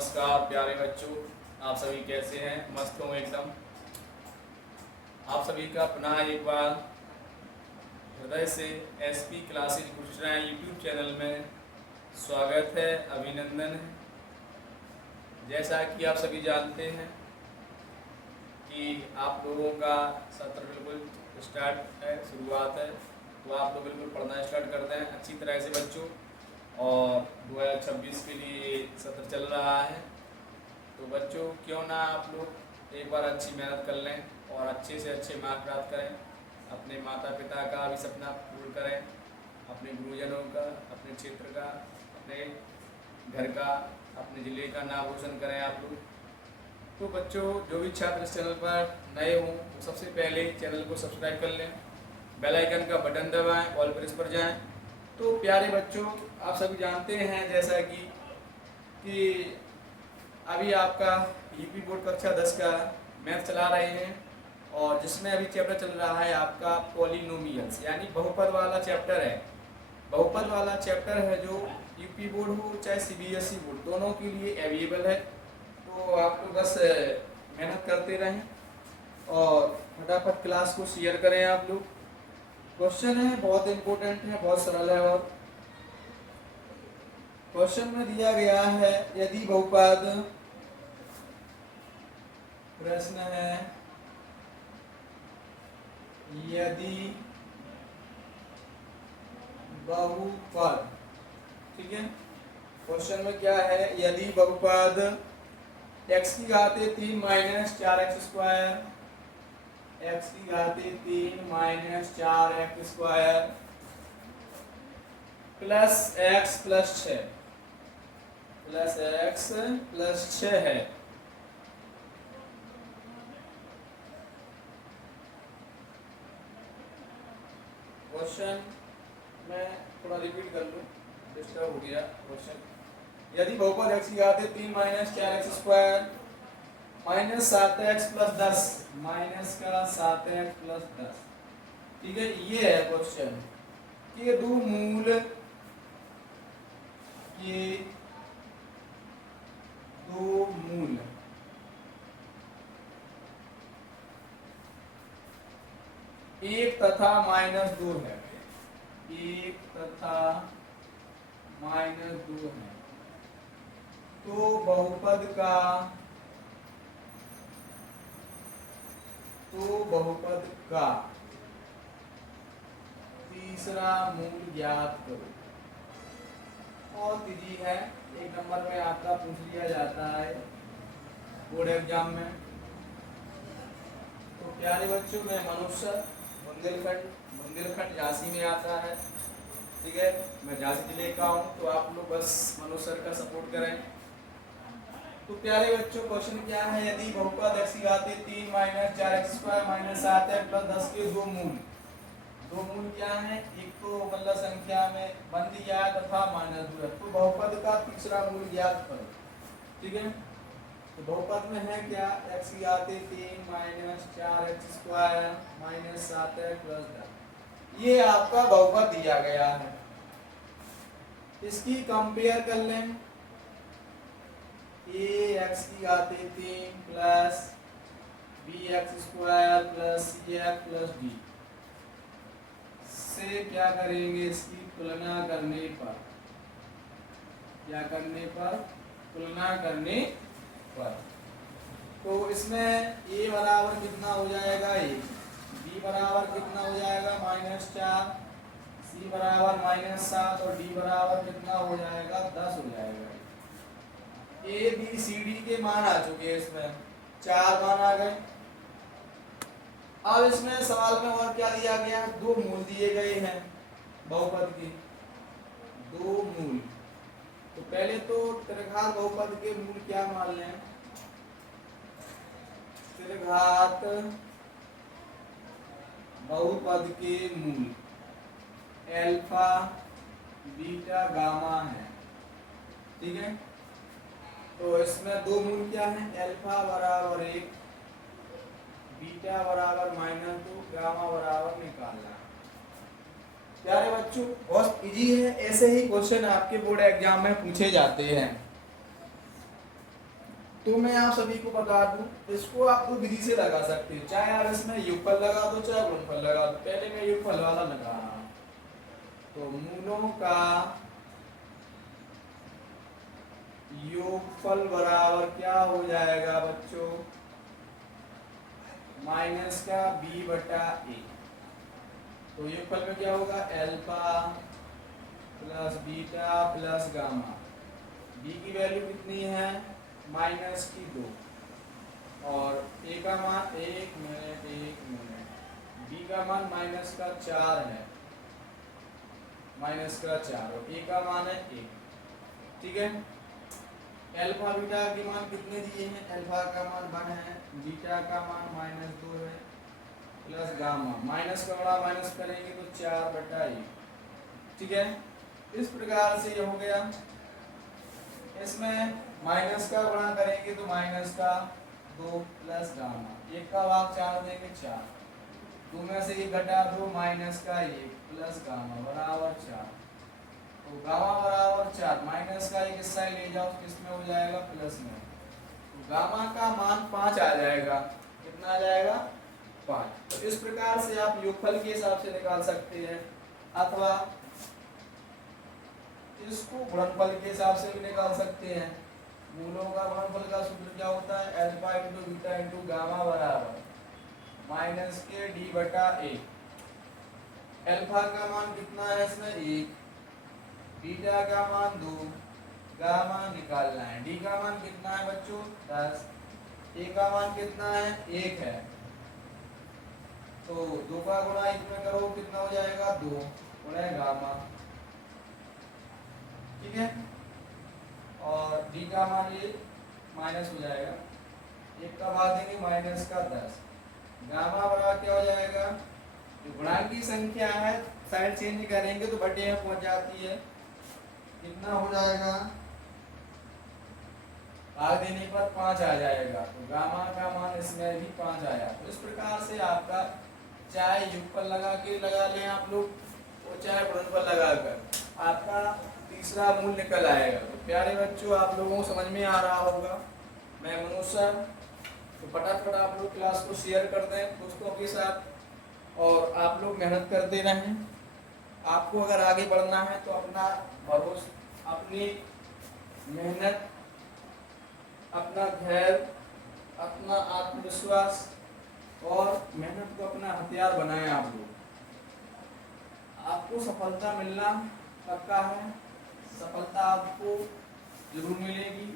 नमस्कार प्यारे बच्चों, आप सभी कैसे हैं? मस्त हूँ एकदम। आप सभी का पुनः एक बार हृदय से SP classes Gujarat YouTube channel में स्वागत है, अभिनंदन है। जैसा कि आप सभी जानते हैं कि आप लोगों का सत्र बिल्कुल स्टार्ट है, शुरुआत है, तो आप लोग बिल्कुल पढ़ना स्टार्ट करते हैं अच्छी तरह से बच्चों। और 2026 के लिए सत्र चल रहा है, तो बच्चों क्यों ना आप लोग एक बार अच्छी मेहनत कर लें और अच्छे से अच्छे मार्क प्राप्त करें। अपने माता पिता का भी सपना पूर्ण करें, अपने गुरुजनों का, अपने क्षेत्र का, अपने घर का, अपने ज़िले का नाम रोशन करें आप लोग। तो बच्चों जो भी छात्र इस चैनल पर नए हों तो सबसे पहले चैनल को सब्सक्राइब कर लें, बेल आइकन का बटन दबाएं, ऑल पर इस पर जाएं। तो प्यारे बच्चों, आप सभी जानते हैं जैसा कि अभी आपका यूपी बोर्ड कक्षा 10 का मैथ चला रहे हैं, और जिसमें अभी चैप्टर चल रहा है आपका पॉलिनोमियल्स, यानी बहुपद वाला चैप्टर है। बहुपद वाला चैप्टर है जो यूपी बोर्ड हो चाहे सीबीएसई बोर्ड, दोनों के लिए अवेलेबल है। तो आप लोग बस मेहनत करते रहें और फटाफट क्लास को शेयर करें आप लोग। क्वेश्चन है बहुत इम्पोर्टेंट है, बहुत सरल है। और क्वेश्चन में दिया गया है, यदि बहुपद, प्रश्न है यदि बहुपद, ठीक है। क्वेश्चन में क्या है, यदि बहुपद x की घाते 3 माइनस 4x स्क्वायर, x की घाते 3 minus 4x square plus x plus 6 plus x plus 6 है, क्वेश्चन मैं थोड़ा रिपीट कर लूँ, डिस्टर्ब हो गया क्वेश्चन। यदि बहुपद x की घाते 3 minus 4x square minus 7x plus 10, minus का 7x प्लस 10, ठीक है, ये है क्वेश्चन कि दो मूल एक तथा माइनस 2 है, एक तथा माइनस 2 है, तो बहुपद का तीसरा मूल ज्ञात करो। बहुत इजी है, एक नंबर में आपका पूछ लिया जाता है बोर्ड एग्जाम में। तो प्यारे बच्चों, मैं मनुष्य बुंदेलखंड झांसी में आता है, ठीक है, मैं झांसी जिले का हूँ, तो आप लोग बस मनुष्य का सपोर्ट करें। तो प्यारे बच्चों, क्वेश्चन क्या है, यदि बहुपद x की घाते 3 minus 4x square minus 7x plus 10 के दो मूल क्या है, एक तो मतलब संख्या में बन दिया तथा माइनस 2 है, तो बहुपद का तीसरा मूल ज्ञात करो, ठीक है। तो बहुपद में है क्या, x की घाते 3 minus 4x square minus 7x plus 10, ये आपका बहुपद दिया गया है। इसकी कंपेयर कर लें, x की घाते 3 plus bx square plus cx plus d से क्या करेंगे, इसकी तुलना करने पर, क्या करने पर, तुलना करने पर, तो इसमें a बराबर कितना हो जाएगा 1, b बराबर कितना हो जाएगा -4, c बराबर -7 और d बराबर कितना हो जाएगा 10 हो जाएगा। ए बी सी डी के मान आ चुके हैं, इसमें 4 मान आ गए। अब इसमें सवाल में और क्या दिया गया है, दो मूल दिए गए हैं बहुपद के, दो मूल। तो पहले तो त्रिघात बहुपद के मूल क्या मान लें, त्रिघात बहुपद के मूल अल्फा बीटा गामा है, ठीक है। तो इसमें दो मूल क्या है, अल्फा बराबर 1, बीटा बराबर -2, गामा बराबर निकालना। प्यारे बच्चों, बहुत इजी है, ऐसे ही क्वेश्चन आपके बोर्ड एग्जाम में पूछे जाते हैं। तो मैं आप सभी को बता दूं, इसको आप दो विधि से लगा सकते हो, चाहे आप इसमें योगफल लगा दो चाहे गुणनफल लगा दो। पहले मैं योगफल वाला लगा रहा हूं, तो मूलों का योगफल बराबर क्या हो जाएगा बच्चों, माइनस का b बटा a। तो योगफल में क्या होगा, alpha plus beta plus gamma. b की वैल्यू कितनी है, माइनस की 2, और a का मान 1 मिनट, b का मान माइनस का 4 है, माइनस का 4, और a का मान है 1। ठीक है, अल्फा बीटा के मान कितने दिए हैं, अल्फा का मान 1 है, बीटा का मान -2 है, प्लस गामा, माइनस का बड़ा माइनस करेंगे तो 4 बटा 1। ठीक है, इस प्रकार से ये हो गया। इसमें माइनस का गुणा करेंगे तो माइनस का 2 प्लस गामा, 1 का भाग 4 देंगे 4, 2 में से 1 घटा 2, माइनस का 1 प्लस गामा बराबर 4। तो गामा बराबर 4, माइनस का एक हिस्सा ले जाओ, किसमें हो जाएगा, प्लस में। तो गामा का मान 5 आ जाएगा, कितना आ जाएगा, 5। तो इस प्रकार से आप योगफल के हिसाब से निकाल सकते हैं, अथवा इसको गुणनफल के हिसाब से भी निकाल सकते हैं। मूलों का गुणनफल का सूत्र क्या होता है, alpha into beta into gamma बराबर माइनस के डी बटा ए। अल्फा का मान कितना है इसमें, 1, बीटा का मान 2, गामा निकालना है, डी का मान कितना है बच्चों 10, ए का मान कितना है 1 है। तो 2 का गुणा 1 में करो कितना हो जाएगा, 2 गुणा गामा। ठीक है, और डी का मान ये माइनस हो जाएगा, 1 का भाग देंगे माइनस का 10, गामा बराबर क्या हो जाएगा, जो गुणांक की संख्या है साइड चेंज करेंगे तो बटे में पहुंच जाती है, कितना हो जाएगा, भाग देने पर 5 आ जाएगा। तो गामा का मान इसमें भी 5 आया। तो इस प्रकार से आपका चाहे युगफल लगा के लगा लें आप लोग और चाहे गुणनफल लगाकर आपका तीसरा मूल निकल आएगा। तो प्यारे बच्चों, आप लोगों को समझ में आ रहा होगा। मैं मनोज सर, तो फटाफट आप लोग क्लास को शेयर कर दें दोस्तों के साथ और आप लोग मेहनत करते रहें। आपको अगर आगे बढ़ना है तो अपना भरोसा, अपनी मेहनत, अपना धैर्य, अपना आत्मविश्वास और मेहनत को अपना हथियार बनाएं। आप लोग, आपको सफलता मिलना पक्का है, सफलता आपको जरूर मिलेगी।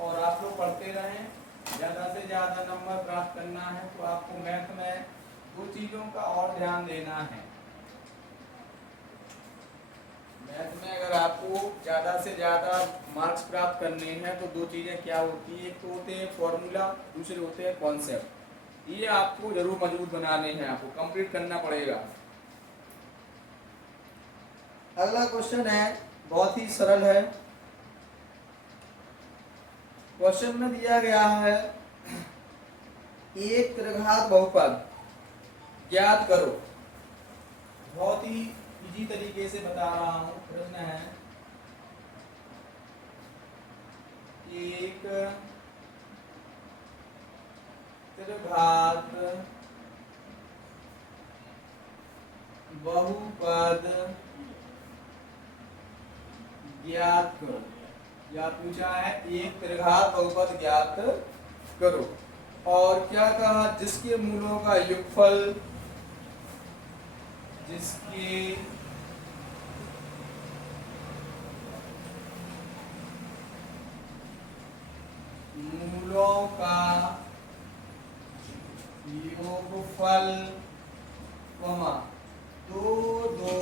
और आप लोग पढ़ते रहें, ज़्यादा से ज़्यादा नंबर प्राप्त करना है तो आपको मैथ में 2 चीज़ों का और ध्यान देना है। मैथ में अगर आपको ज़्यादा से ज़्यादा मार्क्स प्राप्त करने हैं तो 2 चीज़ें क्या होती है, एक तो होते हैं फॉर्मूला, दूसरे होते हैं कॉन्सेप्ट। ये आपको जरूर मजबूत बनाने हैं, आपको कंप्लीट करना पड़ेगा। अगला क्वेश्चन है, बहुत ही सरल है। क्वेश्चन में दिया गया है एक त्रिघात बहुपद ज्ञात करो। बहुत ही इजी तरीके से बता रहा हूं। प्रश्न है, एक त्रिघात बहुपद ज्ञात करो, या पूछा है एक त्रिघात बहुपद ज्ञात करो। और क्या कहा, जिसके मूलों का योगफल, जिसके मूलों का योगफल, दो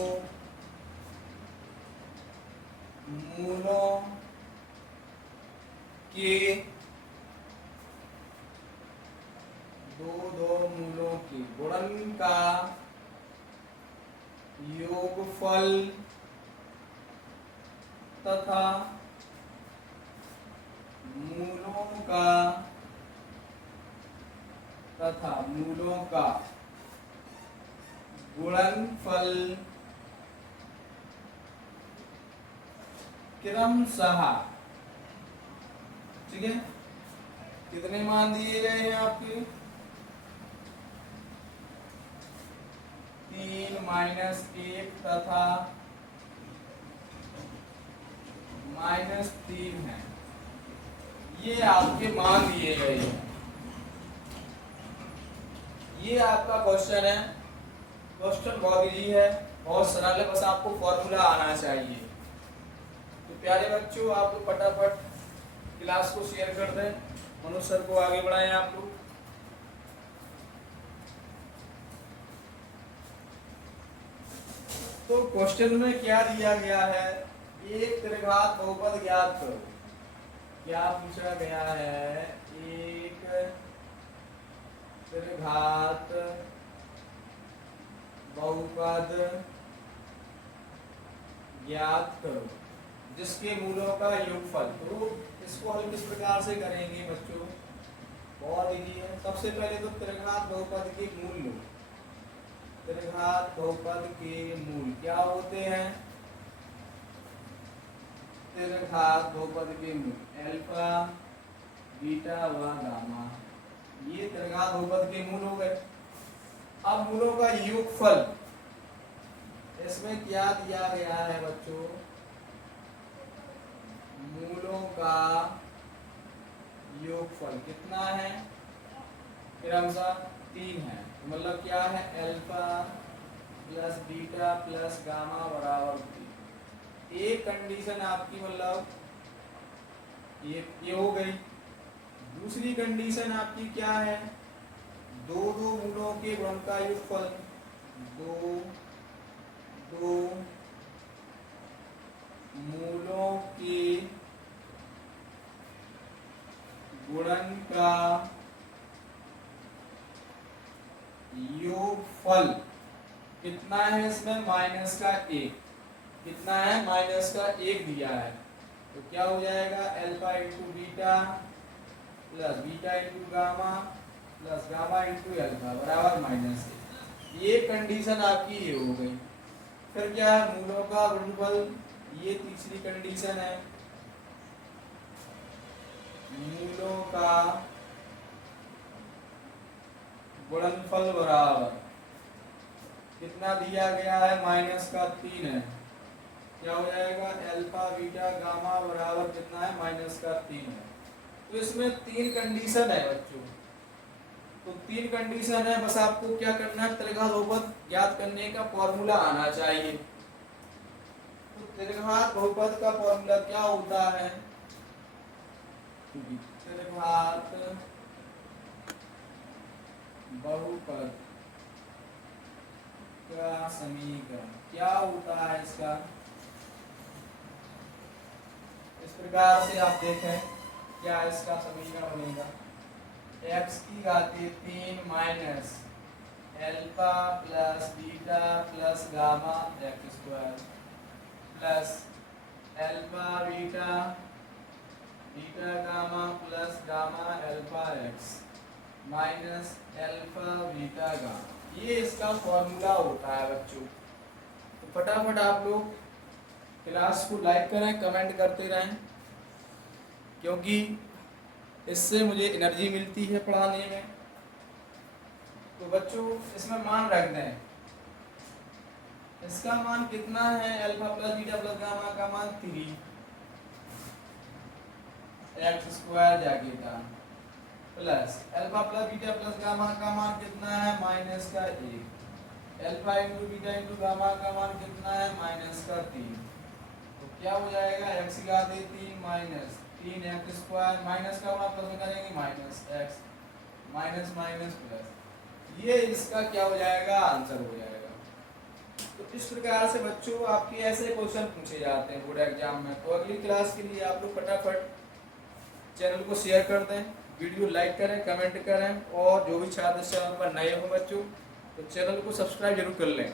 मूलों के दो मूलों के गुणन का योगफल तथा मूलों का गुणनफल क्रमशः, ठीक है, कितने मान दिए गए हैं आपके? 3 -1 तथा -3 है। ये आपके मान दिए गए हैं। ये आपका क्वेश्चन है। क्वेश्चन बहुत इजी है, बहुत सरल है, बस आपको फॉर्मूला आना चाहिए। तो प्यारे बच्चों, आप लोग फटाफट क्लास को शेयर कर दें, मनोज सर को आगे बढ़ाएं आप लोग। तो क्वेश्चन में क्या दिया गया है? एक त्रिघात बहुपद ज्ञात करो। क्या पूछा गया है? एक त्रिघात बहुपद ज्ञात करो जिसके मूलों का योगफल। तो इसको हल किस प्रकार से करेंगे बच्चों? बहुत इजी है। सबसे पहले तो त्रिघात बहुपद के मूल लो। त्रिघात बहुपद के मूल क्या होते हैं? त्रिघात बहुपद के मूल अल्फा, बीटा व गामा। ये त्रिघात बहुपद के मूल हो गए। अब मूलों का योगफल, इसमें क्या दिया गया है बच्चों? मूलों का योगफल कितना है? क्रमशः 3 है। मतलब क्या है? Alpha plus beta plus gamma बराबर 3। एक कंडीशन आपकी मतलब ये हो गई। दूसरी कंडीशन आपकी क्या है? दो मूलों के गुण का योगफल। दो मूलों के गुणन का योगफल कितना है? इसमें -1। कितना है? -1 दिया है। तो क्या हो जाएगा? Alpha into beta plus beta into gamma plus gamma into alpha बराबर -1। ये कंडीशन आपकी ये हो गई। फिर क्या है? मूलों का गुणनफल, ये तीसरी कंडीशन है। मूलों का गुणनफल बराबर कितना दिया गया है? -3 है। क्या हो जाएगा? अल्फा बीटा गामा बराबर कितना है? -3 है। तो इसमें 3 कंडीशन है बच्चों। तो 3 कंडीशन है, बस आपको क्या करना है? त्रिघात बहुपद ज्ञात करने का फॉर्मूला आना चाहिए। तो त्रिघात बहुपद का फॉर्मूला क्या होता है? त्रिघात बहुपद का समीकरण क्या होता है? इसका इस प्रकार से आप देखें, क्या इसका समीकरण बनेगा? x की घातीय 3 minus alpha plus beta plus gamma x square plus alpha beta beta gamma plus gamma alpha x minus alpha beta gamma. ये इसका फॉर्मूला होता है बच्चों। तो फटाफट आप लोग क्लास को लाइक करें, कमेंट करते रहें, क्योंकि इससे मुझे एनर्जी मिलती है पढ़ाने में। तो बच्चों इसमें मान रख दें। इसका मान कितना है? Alpha plus beta plus gamma का मान 3 x स्क्वायर जाके था plus alpha plus beta plus gamma का मान कितना है? -1। Alpha into beta into gamma का मान कितना है? -3। तो क्या हो जाएगा? x की घातीय 3 माइनस 3x स्क्वायर, माइनस का होगा प्लस में करेंगे -x माइनस प्लस। ये इसका क्या हो जाएगा? आंसर हो जाएगा। तो इस प्रकार से बच्चों आपके ऐसे क्वेश्चन पूछे जाते हैं बोर्ड एग्जाम में। तो अगली क्लास के लिए आप लोग फटाफट चैनल को शेयर कर दें, वीडियो लाइक करें, कमेंट करें, और जो भी छात्र चैनल पर नए हो बच्चों तो चैनल को सब्सक्राइब जरूर कर लें।